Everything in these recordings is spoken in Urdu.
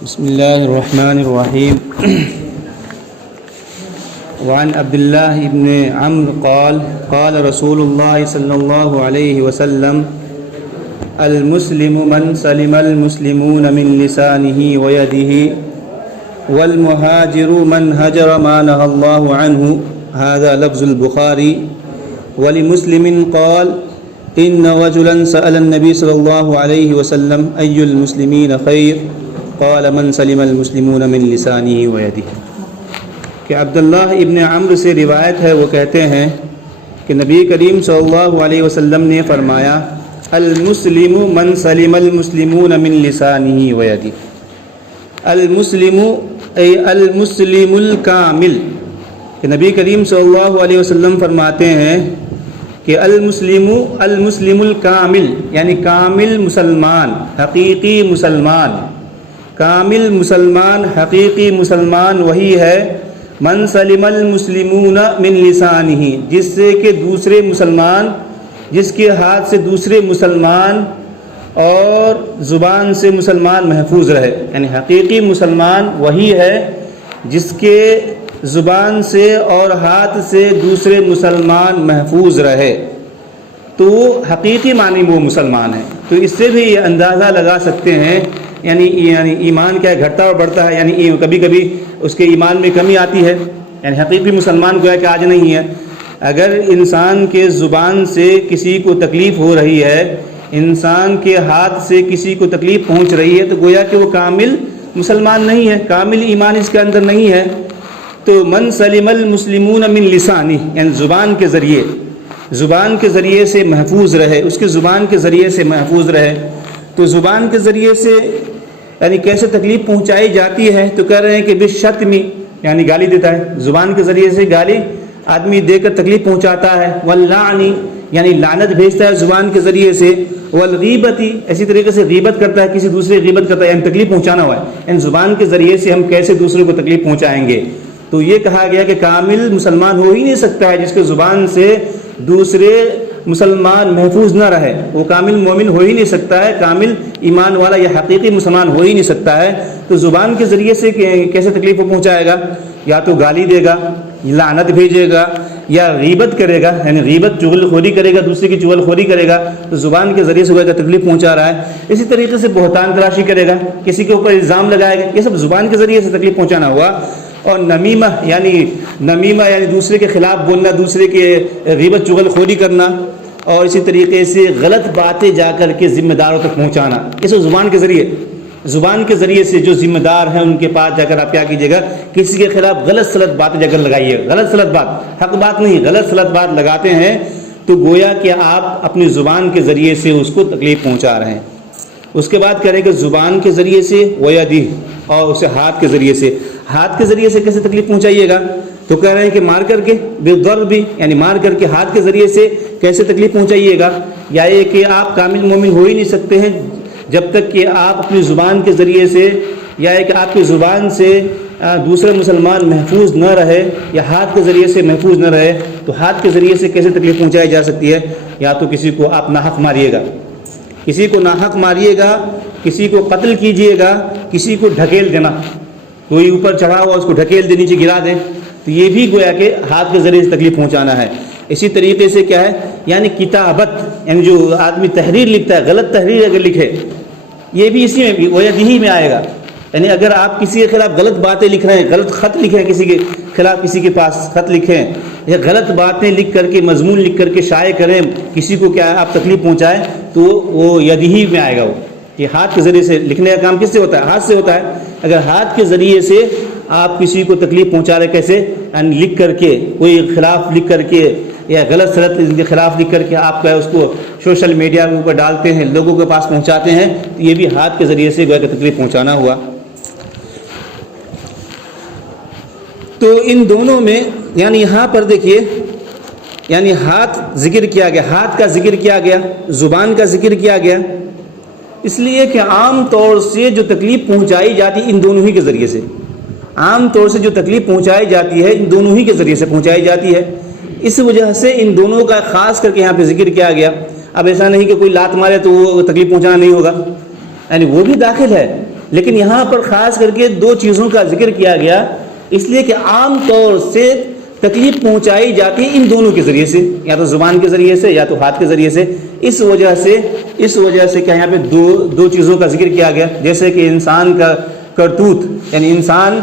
بسم الله الرحمن الرحيم. وعن عبد الله بن عمرو قال قال رسول الله صلى الله عليه وسلم المسلم من سلم المسلمون من لسانه ويده والمهاجر من هجر ما نهى الله عنه. هذا لفظ البخاري. ولمسلم قال إن رجلا سأل النبي صلى الله عليه وسلم أي المسلمين خير قال من سلم المسلمون من لسانه ويده. کہ عبداللہ ابن عمرو سے روایت ہے، وہ کہتے ہیں کہ نبی کریم صلی اللہ علیہ وسلم نے فرمایا المسلم من سلم المسلمون من لسانه ويده. المسلم ای المسلم الکامل، کہ نبی کریم صلی اللہ علیہ وسلم فرماتے ہیں کہ المسلم الکامل یعنی کامل مسلمان، حقیقی مسلمان. کامل مسلمان، حقیقی مسلمان وہی ہے من سلم المسلمون من لسانہ، جس سے کہ دوسرے مسلمان، جس کے ہاتھ سے دوسرے مسلمان اور زبان سے مسلمان محفوظ رہے. یعنی حقیقی مسلمان وہی ہے جس کے زبان سے اور ہاتھ سے دوسرے مسلمان محفوظ رہے، تو حقیقی معنی وہ مسلمان ہے. تو اس سے بھی یہ اندازہ لگا سکتے ہیں یعنی ایمان کیا گھٹتا اور بڑھتا ہے، یعنی کبھی کبھی اس کے ایمان میں کمی آتی ہے. یعنی حقیقی مسلمان گویا کہ آج نہیں ہے. اگر انسان کے زبان سے کسی کو تکلیف ہو رہی ہے، انسان کے ہاتھ سے کسی کو تکلیف پہنچ رہی ہے، تو گویا کہ وہ کامل مسلمان نہیں ہے، کامل ایمان اس کے اندر نہیں ہے. تو من سلم المسلمون من لسانہ یعنی زبان کے ذریعے سے محفوظ رہے، اس کے زبان کے ذریعے سے محفوظ رہے. تو زبان کے ذریعے سے یعنی کیسے تکلیف پہنچائی جاتی ہے؟ تو کہہ رہے ہیں کہ بالشتمی یعنی گالی دیتا ہے، زبان کے ذریعے سے گالی آدمی دے کر تکلیف پہنچاتا ہے. واللعنی یعنی لعنت بھیجتا ہے زبان کے ذریعے سے. والغیبتی اسی طریقے سے غیبت کرتا ہے، کسی دوسرے غیبت کرتا ہے، یعنی تکلیف پہنچانا ہوا ہے. یعنی زبان کے ذریعے سے ہم کیسے دوسرے کو تکلیف پہنچائیں گے؟ تو یہ کہا گیا کہ کامل مسلمان ہو ہی نہیں سکتا ہے جس کے زبان سے دوسرے مسلمان محفوظ نہ رہے، وہ کامل مومن ہو ہی نہیں سکتا ہے، کامل ایمان والا یا حقیقی مسلمان ہو ہی نہیں سکتا ہے. تو زبان کے ذریعے سے کیسے تکلیف کو پہنچائے گا؟ یا تو گالی دے گا، لعنت بھیجے گا، یا غیبت کرے گا، یعنی غیبت چغل خوری کرے گا، دوسرے کی چغل خوری کرے گا. تو زبان کے ذریعے سے تکلیف پہنچا رہا ہے. اسی طریقے سے بہتان تراشی کرے گا، کسی کے اوپر الزام لگائے گا، یہ سب زبان کے ذریعے سے تکلیف پہنچانا ہوا. اور نمیمہ یعنی دوسرے کے خلاف بولنا، دوسرے کے غیبت چغل خوری کرنا، اور اسی طریقے سے غلط باتیں جا کر کے ذمہ داروں تک پہنچانا، یہ سب زبان کے ذریعے سے جو ذمہ دار ہیں ان کے پاس جا کر آپ کیا کیجیے گا، کسی کے خلاف غلط سلط باتیں جا کر لگائیے. غلط سلط بات، حق بات نہیں، غلط سلط بات لگاتے ہیں تو گویا کہ آپ اپنی زبان کے ذریعے سے اس کو تکلیف پہنچا رہے ہیں. اس کے بعد کہہ رہے ہیں کہ زبان کے ذریعے سے ویدہ، اور اسے ہاتھ کے ذریعے سے. ہاتھ کے ذریعے سے کیسے تکلیف پہنچائیے گا؟ تو کہہ رہے ہیں کہ مار کر کے، بالضرب یعنی مار کر کے، ہاتھ کے ذریعے سے کیسے تکلیف پہنچائیے گا؟ یا یہ کہ آپ کامل مومن ہو ہی نہیں سکتے ہیں جب تک کہ آپ اپنی زبان کے ذریعے سے، یا کہ آپ کی زبان سے دوسرے مسلمان محفوظ نہ رہے، یا ہاتھ کے ذریعے سے محفوظ نہ رہے. تو ہاتھ کے ذریعے سے کیسے تکلیف پہنچائی جا سکتی ہے؟ یا تو کسی کو آپ ناحق ماریے گا، کسی کو ناحق ماریے گا، کسی کو قتل کیجیے گا، کسی کو ڈھکیل دینا، کوئی اوپر چڑھا ہوا اس کو ڈھکیل دے، نیچے گرا دے، تو یہ بھی گویا کہ ہاتھ کے ذریعے سے تکلیف پہنچانا ہے. اسی طریقے سے کیا ہے، یعنی کتابت یعنی جو آدمی تحریر لکھتا ہے، غلط تحریر اگر لکھے، یہ بھی اسی میں ویدہ میں آئے گا. یعنی اگر آپ کسی کے خلاف غلط باتیں لکھ رہے ہیں، غلط خط لکھیں، کسی کے خلاف کسی کے پاس خط لکھیں، یا غلط باتیں لکھ کر کے، مضمون لکھ کر کے شائع کریں، کسی کو کیا آپ تکلیف پہنچائیں، تو وہ یدہ میں آئے گا. وہ کہ ہاتھ کے ذریعے سے لکھنے کا کام کس سے ہوتا ہے؟ ہاتھ سے ہوتا ہے. اگر ہاتھ کے ذریعے سے آپ کسی کو تکلیف پہنچا رہے، کیسے؟ یعنی لکھ کر کے، کوئی خلاف لکھ کر کے، یا غلط سلط کے خلاف لکھ کر کے آپ کا اس کو سوشل میڈیا کے اوپر ڈالتے ہیں، لوگوں کے پاس پہنچاتے ہیں، تو یہ بھی ہاتھ کے ذریعے سے گویا کہ تکلیف پہنچانا ہوا. تو ان دونوں میں یعنی یہاں پر دیکھیے، یعنی ہاتھ ذکر کیا گیا، ہاتھ کا ذکر کیا گیا، زبان کا ذکر کیا گیا، اس لیے کہ عام طور سے جو تکلیف پہنچائی جاتی ان دونوں ہی کے ذریعے سے، عام طور سے جو تکلیف پہنچائی جاتی ہے ان دونوں ہی کے ذریعے سے پہنچائی جاتی ہے. اس وجہ سے ان دونوں کا خاص کر کے یہاں پہ ذکر کیا گیا. اب ایسا نہیں کہ کوئی لات مارے تو وہ تکلیف پہنچانا نہیں ہوگا، یعنی وہ بھی داخل ہے، لیکن یہاں پر خاص کر کے دو چیزوں کا ذکر کیا گیا، اس لیے کہ عام طور سے تکلیف پہنچائی جاتی ہے ان دونوں کے ذریعے سے، یا تو زبان کے ذریعے سے یا تو ہاتھ کے ذریعے سے۔ اس وجہ سے کیا یہاں پہ دو چیزوں کا ذکر کیا گیا، جیسے کہ انسان کا کرتوت، یعنی انسان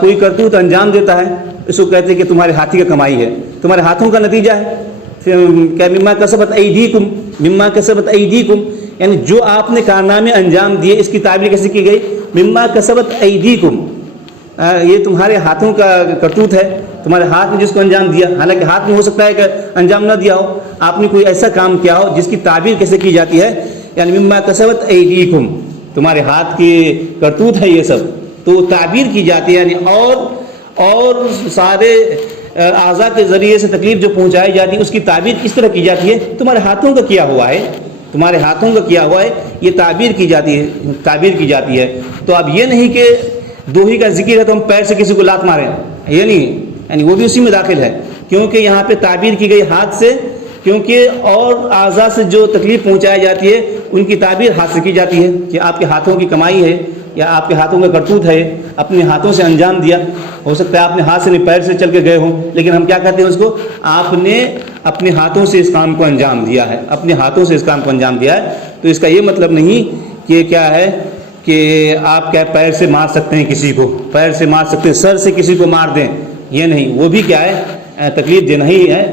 کوئی کرتوت انجام دیتا ہے، اس کو کہتے ہیں کہ تمہارے ہاتھی کا کمائی ہے، تمہارے ہاتھوں کا نتیجہ ہے۔ پھر کیا مما کسبت ایدیکم، یعنی جو آپ نے کارنامے انجام دیے، اس کی تعبیر کیسے کی گئی؟ مما کسبت ایدیکم، یہ تمہارے ہاتھوں کا کرتوت ہے، تمہارے ہاتھ نے جس کو انجام دیا، حالانکہ ہاتھ میں ہو سکتا ہے کہ انجام نہ دیا ہو، آپ نے کوئی ایسا کام کیا ہو جس کی تعبیر کیسے کی جاتی ہے؟ یعنی مما کسبت ایدیکم، تمہارے ہاتھ کی کرتوت ہے یہ سب، تو تعبیر کی جاتی ہے۔ یعنی اور سارے اعضاء کے ذریعے سے تکلیف جو پہنچائی جاتی ہے اس کی تعبیر کس طرح کی جاتی ہے؟ تمہارے ہاتھوں کا کیا ہوا ہے، تمہارے ہاتھوں کا کیا ہوا ہے، یہ تعبیر کی جاتی ہے۔ تو اب یہ نہیں کہ دو ہی کا ذکر ہے تو ہم پیر سے کسی کو لات ماریں، یہ نہیں، یعنی وہ بھی اسی میں داخل ہے، کیونکہ یہاں پہ تعبیر کی گئی ہاتھ سے، کیونکہ اور اعضاء سے جو تکلیف پہنچائی جاتی ہے ان کی تعبیر ہاتھ سے کی جاتی ہے، کہ آپ کے ہاتھوں کی کمائی ہے یا آپ کے ہاتھوں کا کرتوت ہے، اپنے ہاتھوں سے انجام دیا۔ ہو سکتا ہے آپ نے ہاتھ سے نہیں پیر سے چل کے گئے ہوں، لیکن ہم کیا کہتے ہیں اس کو؟ آپ نے اپنے ہاتھوں سے اس کام کو انجام دیا ہے، اپنے ہاتھوں سے اس کام کو انجام دیا ہے۔ تو اس کا یہ مطلب نہیں کہ کیا ہے کہ آپ کیا پیر سے مار سکتے ہیں کسی کو، پیر سے مار سکتے ہیں، سر سے کسی کو مار دیں، یہ نہیں، وہ بھی کیا ہے؟ تکلیف دینا ہی ہے۔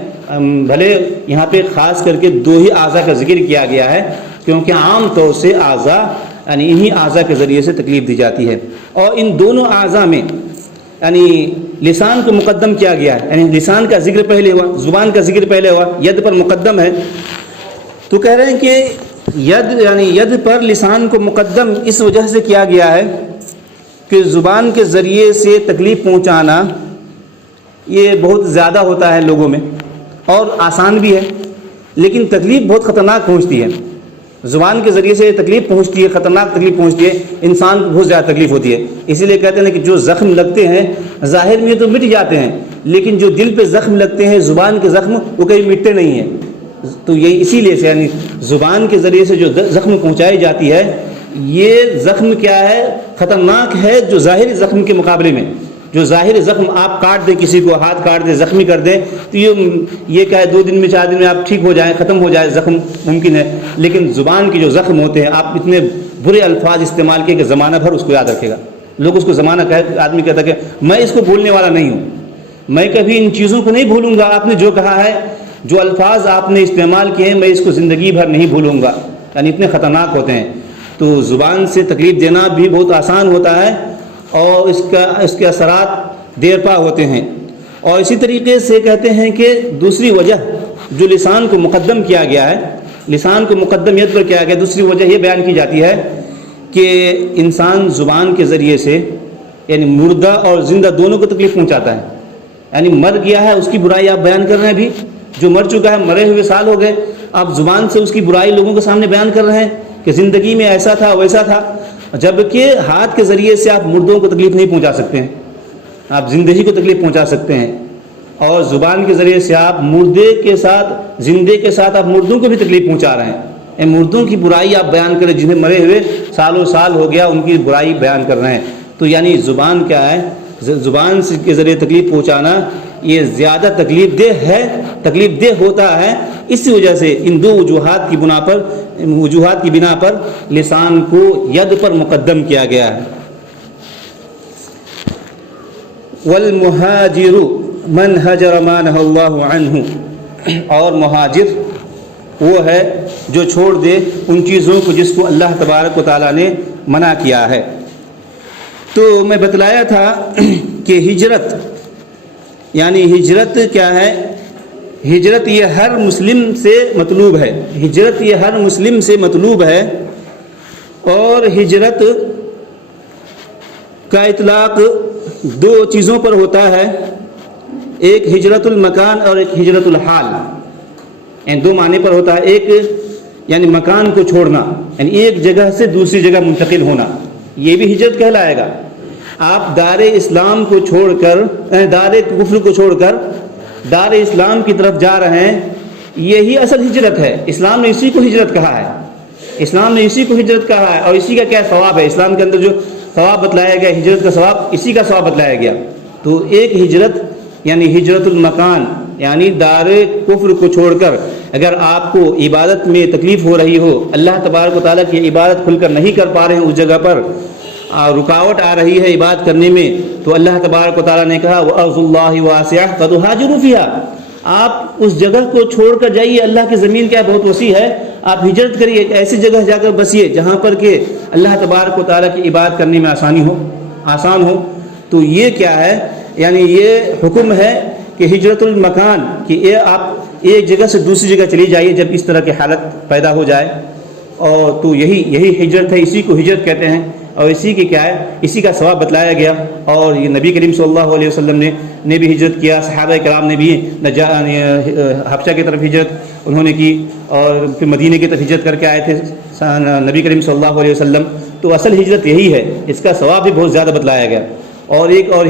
بھلے یہاں پہ خاص کر کے دو ہی اعضاء کا ذکر کیا گیا ہے، کیونکہ عام طور سے اعضاء یعنی انہی اعضاء کے ذریعے سے تکلیف دی جاتی ہے۔ اور ان دونوں اعضاء میں یعنی لسان کو مقدم کیا گیا ہے، یعنی لسان کا ذکر پہلے ہوا، زبان کا ذکر پہلے ہوا، ید پر مقدم ہے۔ تو کہہ رہے ہیں کہ ید پر لسان کو مقدم اس وجہ سے کیا گیا ہے کہ زبان کے ذریعے سے تکلیف پہنچانا یہ بہت زیادہ ہوتا ہے لوگوں میں، اور آسان بھی ہے، لیکن تکلیف بہت خطرناک پہنچتی ہے۔ زبان کے ذریعے سے تکلیف پہنچتی ہے، خطرناک تکلیف پہنچتی ہے، انسان کو بہت زیادہ تکلیف ہوتی ہے۔ اسی لیے کہتے ہیں کہ جو زخم لگتے ہیں ظاہر میں تو مٹ جاتے ہیں، لیکن جو دل پہ زخم لگتے ہیں، زبان کے زخم، وہ کہیں مٹتے نہیں ہیں۔ تو یہ اسی لیے سے یعنی زبان کے ذریعے سے جو زخم پہنچائی جاتی ہے، یہ زخم کیا ہے؟ خطرناک ہے، جو ظاہری زخم کے مقابلے میں۔ جو ظاہر زخم آپ کاٹ دیں، کسی کو ہاتھ کاٹ دیں، زخمی کر دیں، تو یہ کیا ہے 2 دن میں 4 دن میں آپ ٹھیک ہو جائیں، ختم ہو جائے زخم، ممکن ہے۔ لیکن زبان کے جو زخم ہوتے ہیں، آپ اتنے برے الفاظ استعمال کیے کہ زمانہ بھر اس کو یاد رکھے گا۔ لوگ اس کو آدمی کہتا ہے کہ میں اس کو بھولنے والا نہیں ہوں، میں کبھی ان چیزوں کو نہیں بھولوں گا، آپ نے جو کہا ہے، جو الفاظ آپ نے استعمال کیے ہیں، میں اس کو زندگی بھر نہیں بھولوں گا، یعنی اتنے خطرناک ہوتے ہیں۔ تو زبان سے تکلیف دینا بھی بہت آسان ہوتا ہے، اور اس کے اثرات دیر پا ہوتے ہیں۔ اور اسی طریقے سے کہتے ہیں کہ دوسری وجہ جو لسان کو مقدم کیا گیا ہے، لسان کو مقدم ید پر کیا گیا، دوسری وجہ یہ بیان کی جاتی ہے کہ انسان زبان کے ذریعے سے یعنی مردہ اور زندہ دونوں کو تکلیف پہنچاتا ہے۔ یعنی مر گیا ہے، اس کی برائی آپ بیان کر رہے ہیں، بھی جو مر چکا ہے، مرے ہوئے سال ہو گئے، آپ زبان سے اس کی برائی لوگوں کے سامنے بیان کر رہے ہیں کہ زندگی میں ایسا تھا ویسا تھا، جبکہ ہاتھ کے ذریعے سے آپ مردوں کو تکلیف نہیں پہنچا سکتے ہیں، آپ زندگی کو تکلیف پہنچا سکتے ہیں۔ اور زبان کے ذریعے سے آپ مردے کے ساتھ، زندے کے ساتھ آپ مردوں کو بھی تکلیف پہنچا رہے ہیں۔ مردوں کی برائی آپ بیان کریں، جنہیں مرے ہوئے سالوں سال ہو گیا، ان کی برائی بیان کر رہے ہیں۔ تو یعنی زبان کیا ہے؟ زبان کے ذریعے تکلیف پہنچانا یہ زیادہ تکلیف دہ ہوتا ہے۔ اسی وجہ سے ان دو وجوہات کی بنا پر لسان کو ید پر مقدم کیا گیا ہے۔ والمہاجر من ہجر ما نہى اللہ عنہ، اور مہاجر وہ ہے جو چھوڑ دے ان چیزوں کو جس کو اللہ تبارک و تعالیٰ نے منع کیا ہے۔ تو میں بتلایا تھا کہ ہجرت یعنی ہجرت کیا ہے؟ ہجرت یہ ہر مسلم سے مطلوب ہے، ہجرت یہ ہر مسلم سے مطلوب ہے۔ اور ہجرت کا اطلاق 2 چیزوں پر ہوتا ہے، ایک ہجرت المکان اور ایک ہجرت الحال، یعنی 2 معنی پر ہوتا ہے۔ ایک یعنی مکان کو چھوڑنا، یعنی ایک جگہ سے دوسری جگہ منتقل ہونا، یہ بھی ہجرت کہلائے گا۔ آپ دار اسلام کو چھوڑ کر، دار کفر کو چھوڑ کر دار اسلام کی طرف جا رہے ہیں، یہی اصل ہجرت ہے۔ اسلام نے اسی کو ہجرت کہا ہے، اسلام نے اسی کو ہجرت کہا ہے، اور اسی کا کیا ثواب ہے، اسلام کے اندر جو ثواب بتلایا گیا ہجرت کا ثواب، اسی کا ثواب بتلایا گیا۔ تو ایک ہجرت یعنی ہجرت المکان، یعنی دار کفر کو چھوڑ کر اگر آپ کو عبادت میں تکلیف ہو رہی ہو، اللہ تبارک و تعالیٰ کی عبادت کھل کر نہیں کر پا رہے ہیں، اس جگہ پر رکاوٹ آ رہی ہے عبادت کرنے میں، تو اللہ تبارک و تعالیٰ نے کہا وَأَرْضُ اللَّهِ وَاسِعَةٌ فَتُهَاجِرُوا فِيهَا، آپ اس جگہ کو چھوڑ کر جائیے، اللہ کی زمین کیا بہت وسیع ہے، آپ ہجرت کریے، ایک ایسی جگہ جا کر بسیے جہاں پر کہ اللہ تبارک و تعالیٰ کی عبادت کرنے میں آسان ہو۔ تو یہ کیا ہے، یعنی یہ حکم ہے کہ ہجرت المکان، کہ آپ ایک جگہ سے دوسری جگہ چلی جائیے جب اس طرح کی حالت پیدا ہو جائے، اور تو یہی ہجرت ہے، اسی کو ہجرت کہتے ہیں، اور اسی کی کیا ہے، اسی کا ثواب بتلایا گیا۔ اور یہ نبی کریم صلی اللہ علیہ وسلم نے بھی ہجرت کیا، صحابہ کرام نے بھی حبشہ کی طرف ہجرت انہوں نے کی، اور پھر مدینہ کی طرف ہجرت کر کے آئے تھے نبی کریم صلی اللہ علیہ وسلم۔ تو اصل ہجرت یہی ہے، اس کا ثواب بھی بہت زیادہ بتلایا گیا۔ اور ایک اور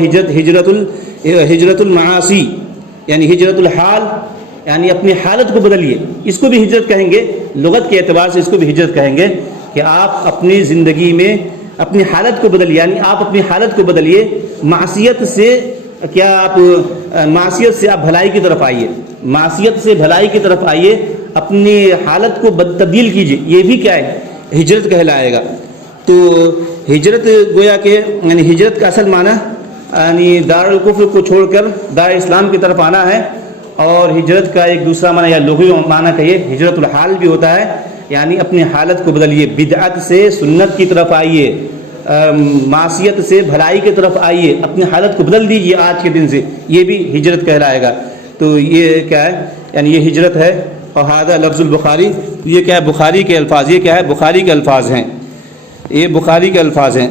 ہجرت المعاصی، یعنی ہجرت الحال، یعنی اپنی حالت کو بدلیے، اس کو بھی ہجرت کہیں گے، لغت کے اعتبار سے اس کو بھی ہجرت کہیں گے، کہ آپ اپنی زندگی میں اپنی حالت کو بدلیے، یعنی آپ اپنی حالت کو بدلیے، معصیت سے آپ بھلائی کی طرف آئیے، معصیت سے بھلائی کی طرف آئیے، اپنی حالت کو تبدیل کیجیے، یہ بھی کیا ہے، ہجرت کہلائے گا۔ تو ہجرت گویا کہ یعنی ہجرت کا اصل معنی یعنی دار الکفر کو چھوڑ کر دار اسلام کی طرف آنا ہے، اور ہجرت کا ایک دوسرا معنی یا لغوی معنی کہیے ہجرت الحال بھی ہوتا ہے، یعنی اپنی حالت کو بدلیے، بدعت سے سنت کی طرف آئیے، معصیت سے بھلائی کی طرف آئیے، اپنی حالت کو بدل دیجیے آج کے دن سے، یہ بھی ہجرت کہلائے گا۔ تو یہ کیا ہے، یعنی یہ ہجرت ہے۔ اور ھذا لفظ البخاری، یہ کیا ہے، بخاری کے الفاظ، یہ کیا ہے، بخاری کے الفاظ ہیں، یہ بخاری کے الفاظ ہیں۔